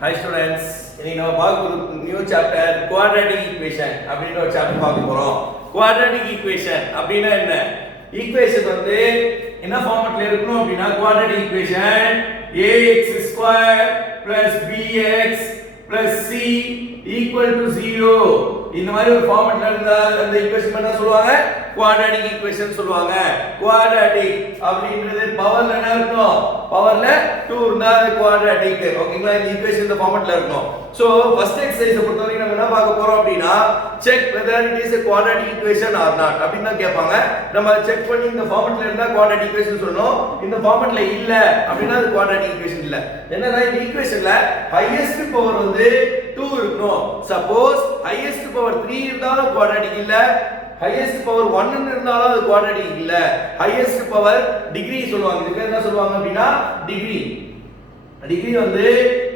Hi students, இன்னைக்கு நம்ம பார்க்க நியூ சாப்டர் குவாட்ராட்டிக் ஈக்குவேஷன் அப்படின்ற ஒரு சாப்டர் பார்க்க போறோம். குவாட்ராட்டிக் ஈக்குவேஷன் அப்படினா என்ன? ஈக்குவேஷன் வந்து என்ன ஃபார்மட்ல இருக்கணும் அப்படினா quadratic equation ax² bx c = 0 இந்த மாதிரி ஒரு ஃபார்மட்ல இருந்தா அந்த ஈக்குவேஷன் என்ன சொல்லுவாங்க? குவாட்ராட்டிக் ஈக்குவேஷன் சொல்லுவாங்க. குவாட்ராட்டிக் அப்படின்றது பவர்ல என்ன இருக்கும்? பவர்ல 2 இருந்தா அது குவாட்ராட்டிக். ஓகேங்களா? இந்த ஈக்குவேஷன் இந்த ஃபார்மட்ல இருக்கும். சோ ஃபர்ஸ்ட் எக்சர்சைஸ் பொறுத்தவரைக்கும் நம்ம என்ன பார்க்க போறோம் அப்படினா check whether it is a quadratic equation or not அப்படினா கேட்பாங்க. நம்ம செக் பண்ணி இந்த ஃபார்மட்ல இருந்தா குவாட்ராட்டிக் ஈக்குவேஷன் சொல்லணும். இந்த ஃபார்மட்ல இல்ல அப்படினா அது குவாட்ராட்டிக் ஈக்குவேஷன் இல்ல. என்னன்னா இந்த ஈக்குவேஷன்ல ஹையஸ்ட் பவர் வந்து 2 இருக்கணும். சப்போஸ் ஹையஸ்ட் பவர் 3 இருந்தாலும் குவாட்ராட்டிக் இல்ல. ஹையஸ்ட் பவர் 1 ன்னு இருந்தாலும் அது குவாட்ராட்டிக் இல்ல. ஹையஸ்ட் பவர் டிகிரி சொல்லுவாங்க. இதுக்கு என்ன சொல்லுவாங்க அப்படினா டிகிரி. டிகிரி வந்து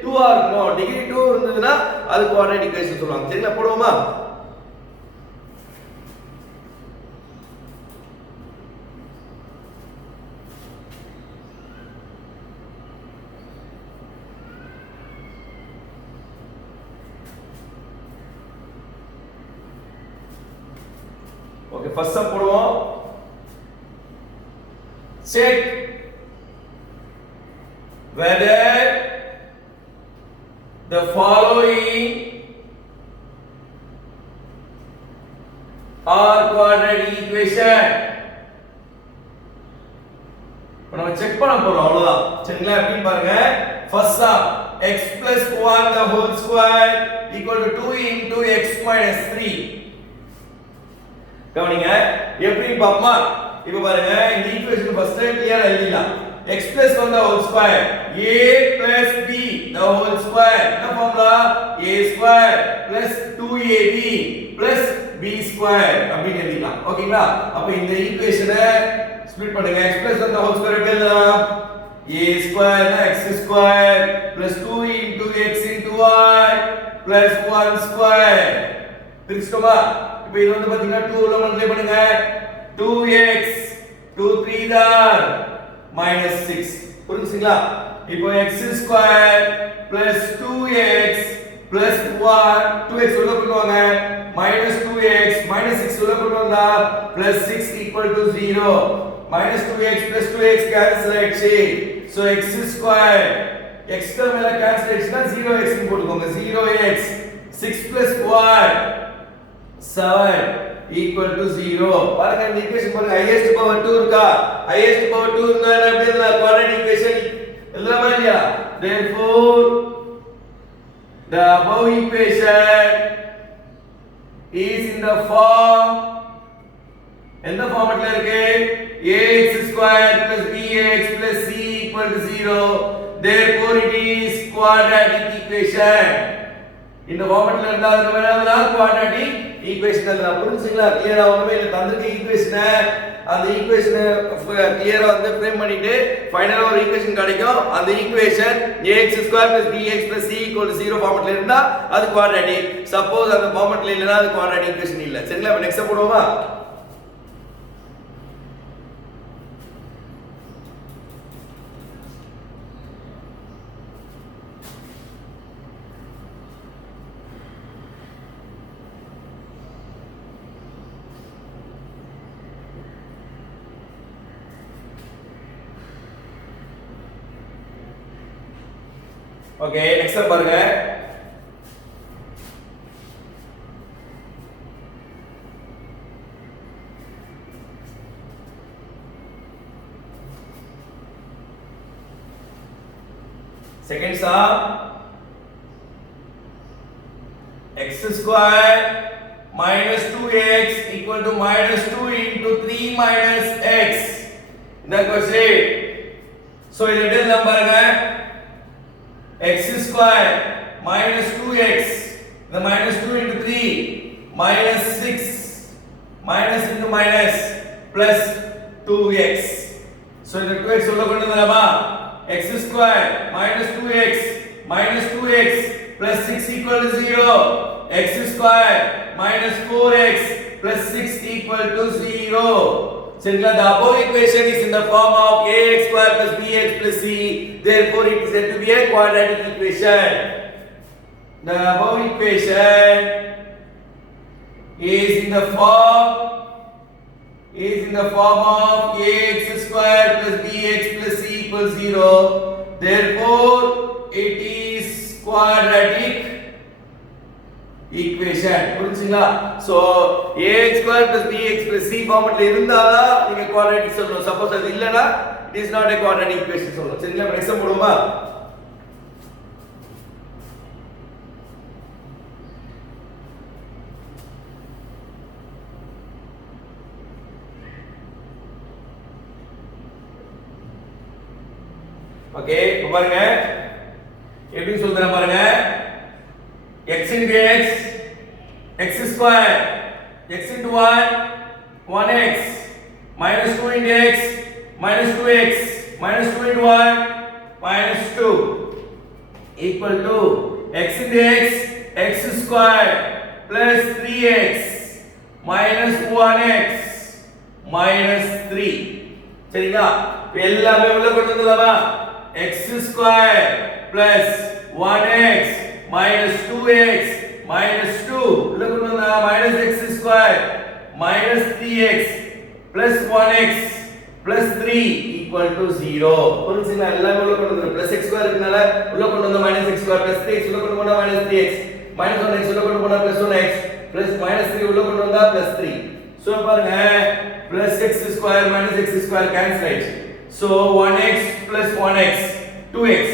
2 ஆ இருக்கணும். டிகிரி 2 இருந்ததுன்னா அது குவாட்ராட்டிக் ஈக்குவேஷன் சொல்லுவாங்க. சரிங்களா? போடுவோமா? ஓகே, ஃபர்ஸ்ட் சம் போடுவோம். check whether the following are quadratic equation. இப்போ நம்ம செக் பண்ண போறோம், அவ்வளவுதான். சரிங்களா? எப்படி பாருங்க. First sum x + 1 the whole square equal to 2 into x minus 3. கவனிங்க, எப்படி பாப்போமா? இப்போ பாருங்க, இந்த ஈக்குவேஷன் ஃபர்ஸ்ட் கிளியரா எழுதிடலாம். x + 1 the whole square a + b the whole square என்ன ஃபார்முலா? a² + 2ab + b² அப்படி எழுதிடலாம். ஓகேங்களா? அப்ப இந்த ஈக்குவேஷனை ஸ்ப்ளிட் பண்ணுங்க. x + 1 the whole square எழுதலாம். a² னா x² + 2 into x into y + 1² பிரிச்சிட்டோமா? இப்போ இது வந்து பாத்தீங்கன்னா 2 ல மல்டிப்ளை பண்ணுங்க. 2x 2 3 தான் -6. புரிஞ்சுங்களா? இப்போ x² + 2x + 1 2x உள்ள கொண்டு வாங்க. -2x -6 உள்ள கொண்டு வந்தா +6 = 0. -2x + 2x கேன்சல் ஆயிடுச்சு. சோ x² x டேர்ம் எல்லாம் கேன்சல் ஆயிடுச்சுனா 0x ன்னு போட்டுக்கோங்க. 0x 6 + 1 7 = 0. பாருங்க, இந்த ஈக்குவேஷன் பாருங்க. ஹையஸ்ட் பவர் 2 இருக்கா? ஹையஸ்ட் பவர் 2 இருந்தா எப்படி எழுதலாம்? குவாட்ராட்டிக் ஈக்குவேஷன் எழுதலாமா இல்லையா? therefore the above equation is in the form, எந்த ஃபார்மட்ல இருக்கு? ax² + bx + c = 0. therefore it is quadratic equation. இந்த ஃபார்மட்ல இருந்தா அது நம்ம எழுதலாம் குவாட்ராட்டிக் ஈக்குவேஷன் எழுதலாம். புரிஞ்சுங்களா? கிளியரா? ஒண்ணுமே இல்ல. தந்திருக்க ஈக்குவேஷனை அந்த ஈக்குவேஷனை கிளியரா வந்து ஃப்ரேம் பண்ணிட்டு ஃபைனலா ஒரு ஈக்குவேஷன் கிடைக்கும். அந்த ஈக்குவேஷன் ax² + bx + c = 0 ஃபார்மட்ல இருந்தா அது குவாட்ராட்டிக். சப்போஸ் அந்த ஃபார்மட்ல இல்லனா அது குவாட்ராட்டிக் ஈக்குவேஷன் இல்ல. சரிங்களா? அப்ப நெக்ஸ்ட் போடுவோமா? ஓகே, நெக்ஸ்ட் சம் பாருங்க. Second sum x² - 2x = -2 into 3 - x. இந்த क्वेश्चन சோ இது எழுதலாம் பாருங்க. x² - 2x the -2 into 3 -6 minus into minus plus 2x. so இந்த 2x உள்ள கொண்டு வரலாமா? x² - 2x plus 6 = 0. x² - 4x plus 6 = 0. Since the above equation is in the form of ax square plus bx plus c, therefore it is said to be a quadratic equation. the above equation is in the form of ax square plus bx plus c equals 0. Therefore it is quadratic equation. புரிஞ்சுங்களா? so ax square plus bx plus c ஃபார்மட்ல இருந்தாலா நீங்க quadratic சொல்லணும். Suppose அது இல்லனா it is not a quadratic equation சொல்லணும். சரிங்களா? நம்ம example போடுவோமா? Okay இப்போ பாருங்க எப்படி சொல்றேன் பாருங்க x into x x square x into 1 1x minus 2 into x minus 2x minus 2 into 1 minus 2 equal to x into x x square plus 3x minus 1x minus 3 சரிங்களா எல்லாமே உள்ள கொண்டு வந்துடலாமா x square plus 1x minus 2x minus 2 உள்ள கொண்டு வந்தா minus x square minus 3x plus 1x plus 3 equal to 0 புரிஞ்சுங்களா எல்லாமே உள்ள கொண்டு வந்து plus x square இருக்கனால உள்ள கொண்டு வந்தா minus x square plus 3x உள்ள கொண்டு போனா minus 3x minus 1x உள்ள கொண்டு போனா plus 1x plus minus 3 உள்ள கொண்டு வந்தா plus 3 சோ பாருங்க plus x square minus x square cancel ஆயிடுச்சு so 1x plus 1x 2x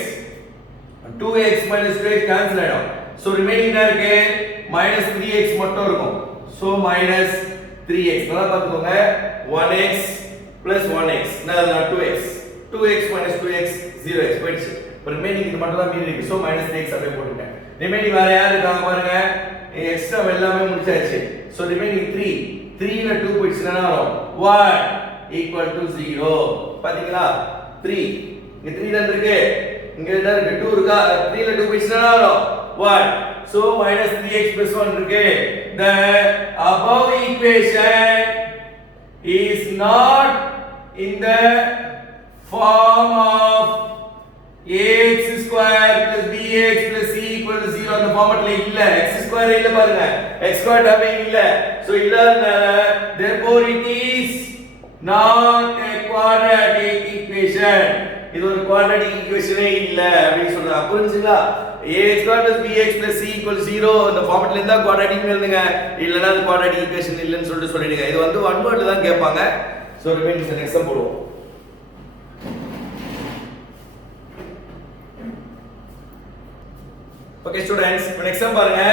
2x minus 2x cancel ஆயிடும் so remaining என்ன இருக்கு minus 3x மட்டும் இருக்கும் so minus 3x நல்லா பாத்துக்கோங்க 1x plus 1x என்னது 2x 2x minus 2x 0x போயிடுச்சு இப்போ remaining இது மட்டும் தான் மீதி இருக்கு so minus 3x அப்படியே போட்டுட்டேன் remaining வேற யார் இருக்காங்க பாருங்க எக்ஸ்ட்ரா எல்லாமே முடிச்சாச்சு so remaining 3 ல 2 போயிடுச்சுனா என்ன வரும் 1 equal to 0 பாத்தீங்களா 3 இங்க 3 தான் இருக்கு இங்க என்ன இருக்கு 2 இருக்கா 3 ல 2 போயிடுச்சுனா என்ன வரும் 1 so minus 3x plus 1 இருக்கு the above equation is not in the form of ax square plus bx plus c equal to 0 அந்த ஃபார்மட்ல இல்ல x square இல்ல பாருங்க x square டேர்ம் இல்ல so இல்லனால therefore it is not a quadratic equation இது ஒரு quadratic equation இல்ல அப்படி சொல்றா புரிஞ்சுங்களா ax square plus bx plus c equal 0 அந்த ஃபார்மட்ல இருந்தா quadratic எழுதுங்க இல்லனா அது quadratic equation இல்லன்னு சொல்லிட்டு சொல்லிடுங்க இது வந்து one word தான் கேட்பாங்க so ரிமைனிங் நெக்ஸ்ட் போடுவோம் okay students இப்போ next sum பாருங்க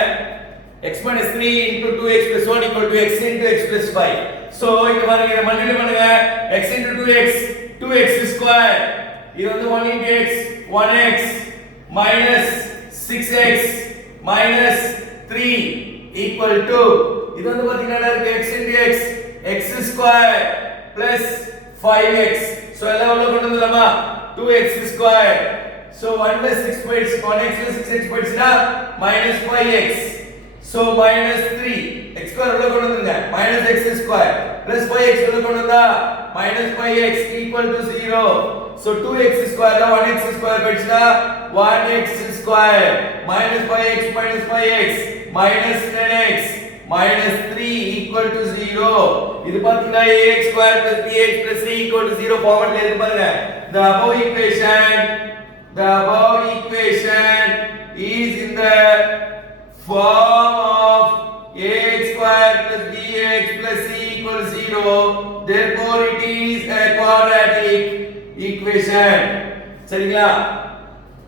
x minus 3 into 2x plus 1 equal to x into x plus 5 so இங்க பாருங்க இத மல்டிப்ளை பண்ணுங்க x into 2x 2x square இது வந்து 1 into x 1x minus 6x minus 3 equal to இது வந்து பாத்தீங்கன்னா இருக்கு x into x x square plus 5x so எல்லாம் உள்ள கொண்டு வந்துடலாமா 2x square so 1 plus 6 points 1x plus 6x points na minus 5x so minus 3 x square உள்ள கொண்டு வந்துங்க minus x square plus 5x உள்ள கொண்டு வந்தா minus 5x equal to 0 so 2x square la 1x square points na 1x square minus 5x minus 5x minus 10x minus 3 equal to 0 இது பாத்தீங்கன்னா ax square plus bx plus c equal to 0 ஃபார்மட்ல இருக்கு பாருங்க the above equation is in the form of ax square plus bx plus c equals 0 therefore it is a quadratic equation சரிங்களா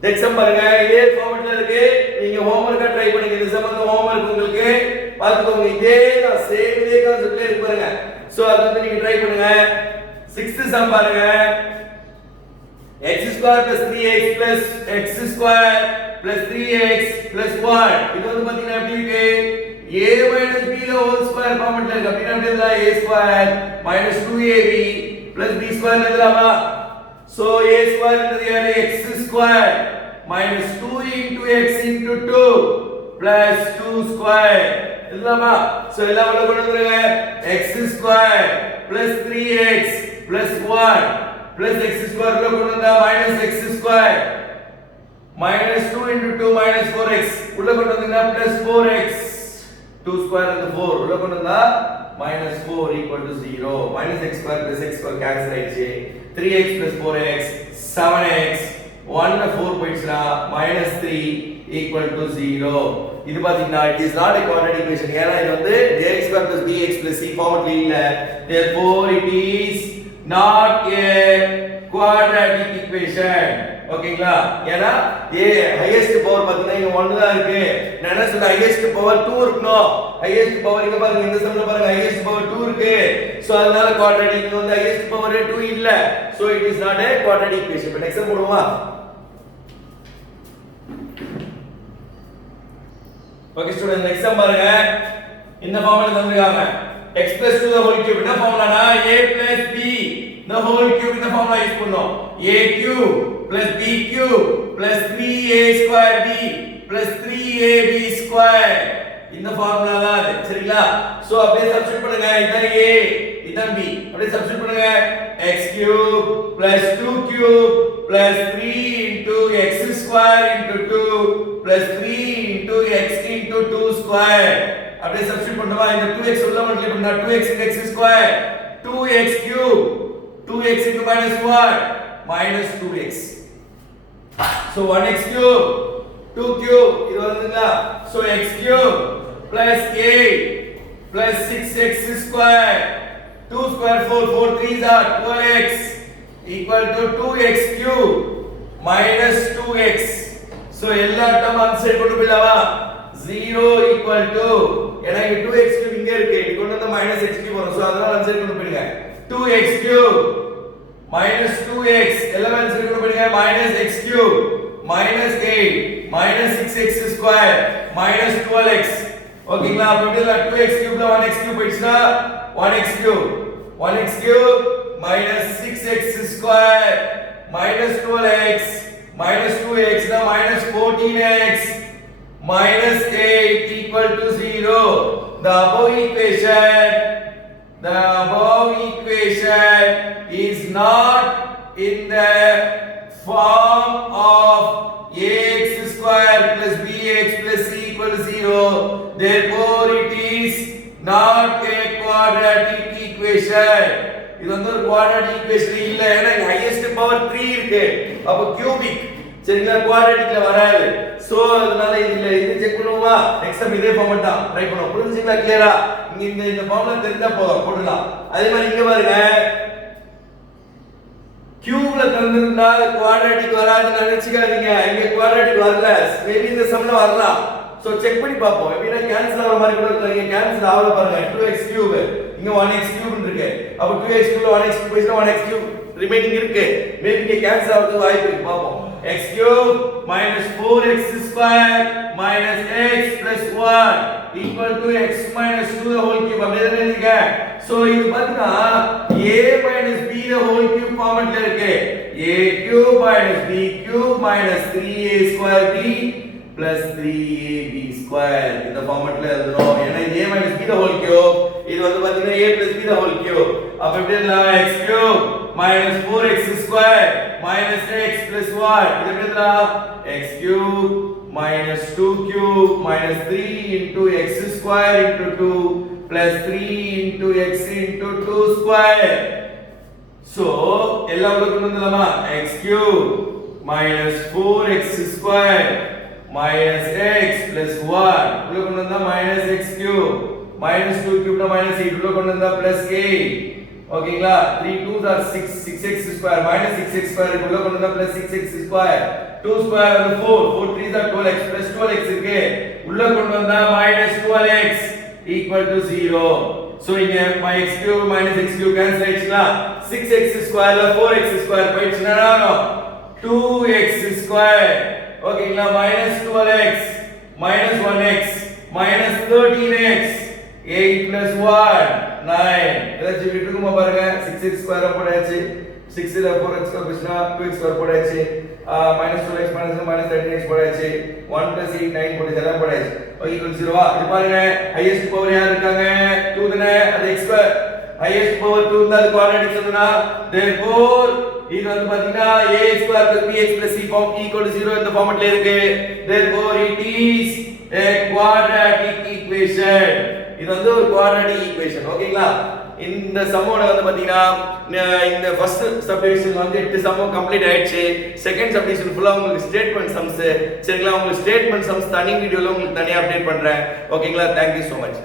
next sum பாருங்க இதே ஃபார்மட்ல இருக்கு நீங்க ஹோம்வொர்க்கா try பண்ணுங்க இந்த some வந்து ஹோம்வொர்க் உங்களுக்கு பாத்துக்கோங்க இதே தான் சேம் இதே கான்செப்ட்ல இருக்கு பாருங்க சோ அத வந்து நீங்க ட்ரை பண்ணுங்க 6th sum பாருங்க x square plus 3x plus x square plus 3x plus 1 இது வந்து பாத்தீங்கன்னா எப்படி இருக்கு a minus b ல whole square ஃபார்மட்ல இருக்கு அப்படினா எப்படி எழுதலாம் a square minus 2ab plus b square எழுதலாமா so a square என்றது யாரு x square minus 2 into x into 2 plus 2 square எழுதலாமா so எல்லாம் உள்ள கொண்டு வந்துருங்க x square plus 3x plus 1 plus x square உள்ள கொண்டு வந்தா minus x square minus 2 into 2 minus 4x உள்ள கொண்டு வந்தீங்கன்னா plus 4x 2 square and 4 உள்ள கொண்டு வந்தா minus 4 equal to 0 minus x square plus x square cancel ஆயிடுச்சு 3x plus 4x 7x 1 4 போயிடுச்சுனா minus 3 equal to 0 இது பாத்தீங்கன்னா it is not a quadratic equation ஏனா இது வந்து ax square plus bx plus c ஃபார்மட்ல இல்ல therefore it is not a quadratic equation ஓகேங்களா ஏனா a highest power பாத்தீங்கன்னா இங்க 1 தான் இருக்கு நான் என்ன சொல்றேன் highest power 2 இருக்கணும் highest power இங்க பாருங்க இந்த சம்ல பாருங்க highest power 2 இருக்கு சோ அதனால quadratic இங்க வந்து highest power 2 இல்ல so it is not a quadratic equation இப்போ நெக்ஸ்ட் போடுவோமா ஓகே ஸ்டூடண்ட்ஸ் நெக்ஸ்ட் சம் பாருங்க இந்த ஃபார்முலா தந்திருக்காங்க x + 2 the whole cube என்ன ஃபார்முலானா a + b the whole cube இந்த ஃபார்முலா யூஸ் பண்ணோம் a³ + b³ + 3a²b + 3ab² இந்த ஃபார்முலா தான் அது சரிங்களா சோ அப்படியே சப்ஸ்டிட்யூட் பண்ணுங்க இதான் a இதான் b அப்படியே சப்ஸ்டிட்யூட் பண்ணுங்க x³ + 2³ + 3 into x² into 2 plus 3 into x into 2 square அப்படியே சப்ஸ்டிட்யூட் பண்ணுவா இந்த 2x உள்ள மல்டிப்ளை பண்ணா 2x into x square 2x cube 2x into minus 1 minus 2x so 1x cube 2 cube இது வருதுங்களா so x cube plus 8 plus 6x square 2 square 4 4 3s are 12x equal to 2x cube minus 2x so எல்லா term அந்த side கொண்டு போயிடலாமா 0 equal to ஏனா இங்க 2x cube இங்க இருக்கு இது கொண்டு வந்தா -x cube வரும் சோ அதனால அந்த சைடு கொண்டு போயிடுங்க 2x cube minus 2x எல்லாமே அந்த சைடு கொண்டு போயிடுங்க -x cube -8 -6x square -12x ஓகேங்களா அப்ப இப்படில 2x cube ல 1x cube போயிடுச்சுனா 1x cube -6x square -12x minus 2x now minus 14x minus 8 equal to 0 the above equation is not in the form of ax square plus bx plus c equal to 0 therefore it is not a quadratic equation இது வந்து ஒரு quadratic equation இல்ல ஏனா highest power 3 இருக்கு அப்ப cubic சரிங்களா குவாட்ராட்டிக்ல வராது so அதனால இல்ல இது செக் பண்ணுவோமா நெக்ஸ்ட் டைம் இதே ஃபார்மட் தான் ட்ரை பண்ணுவோம் புரிஞ்சுங்களா கிளியரா இங்க இந்த ஃபார்முலா தெரிஞ்சா போதும் போடலாம் அதே மாதிரி இங்க பாருங்க கியூப்ல தந்திருந்தா குவாட்ராட்டிக் வராதுன்னு நினைச்சுக்காதீங்க இங்க குவாட்ராட்டிக் வரல மேபி இந்த சம்ல வரலாம் சோ செக் பண்ணி பாப்போம் எப்படினா கேன்சல் ஆவற மாதிரி கூட இருக்கு இங்க கேன்சல் ஆவல பாருங்க 2x cube இங்க 1x cube இருக்கு அப்ப 2x cube 1x cube போயிடுச்சுனா 1x cube remaining இருக்கு மேபி இங்க கேன்சல் ஆவறதுக்கு வாய்ப்பு இருக்கு பாப்போம் x cube minus 4x square minus x plus 1 equal to x minus 2 the whole cube அப்படியே தானே இருக்கு சோ இது பாத்தீங்கன்னா a minus b the whole cube ஃபார்மட்ல இருக்கு a cube minus b cube minus 3a square b plus 3ab square இந்த ஃபார்மட்ல எழுதுறோம் ஏனா a minus b the whole cube இது வந்து பாத்தீங்கன்னா a plus b the whole cube அப்ப எப்படி எழுதலாம் x cube minus 4x square minus x plus 1 இது எப்படி எழுதலாம் x cube minus 2 cube minus 3 into x square into 2 plus 3 into x into 2 square so எல்லாம் உள்ள கொண்டு வந்துடலாமா x cube minus 4x square minus x plus 1 உள்ள கொண்டு வந்தா minus x cube minus 2 cube னா minus 8 உள்ள கொண்டு வந்தா plus 8 ஓகேங்களா 3 2s are 6 6x square minus 6x square உள்ள கொண்டு வந்தா plus 6x square 2 square and 4 4 3s are 12x plus 12x இருக்கு உள்ள கொண்டு வந்தா minus 12x equal to 0 so இங்க x cube minus x cube cancel ஆயிடுச்சுனா 6x square ல 4x square போயிடுச்சுனா 2x square ஓகேங்களா minus 12x minus 1x minus 13x 8 plus 1 9 இதாச்சு விட்டுக்குமா பாருங்க 6x square போடாச்சு 6 ல 4x square போச்சுனா 2x square போடாச்சு minus 12x minus 13x போடாச்சு 1 plus 8 9 போட்டு எல்லாம் போடாச்சு okay equal 0 இது பாருங்க ஹையஸ்ட் பவர் யார் இருக்காங்க 2 தானே அது x square highest power 2 இருந்தா அது குவாட்ராட்டிக் சொன்னா therefore இது வந்து பாத்தீங்கன்னா a square plus bx plus c form equal to 0 இந்த ஃபார்மட்ல இருக்கு. therefore it is a quadratic equation. இது வந்து ஒரு quadratic equation. ஓகேங்களா? இந்த சம்மோட வந்து பாத்தீங்கன்னா இந்த ஃபர்ஸ்ட் சப்டிவிஷன் வந்து 8 சம்மோ கம்ப்ளீட் ஆயிடுச்சு. செகண்ட் சப்டிவிஷன் ஃபுல்லா உங்களுக்கு ஸ்டேட்மென்ட் சம்ஸ். சரிங்களா? உங்களுக்கு ஸ்டேட்மென்ட் சம்ஸ் தனி வீடியோல உங்களுக்கு தனியா அப்டேட் பண்றேன். ஓகேங்களா? Thank you so much.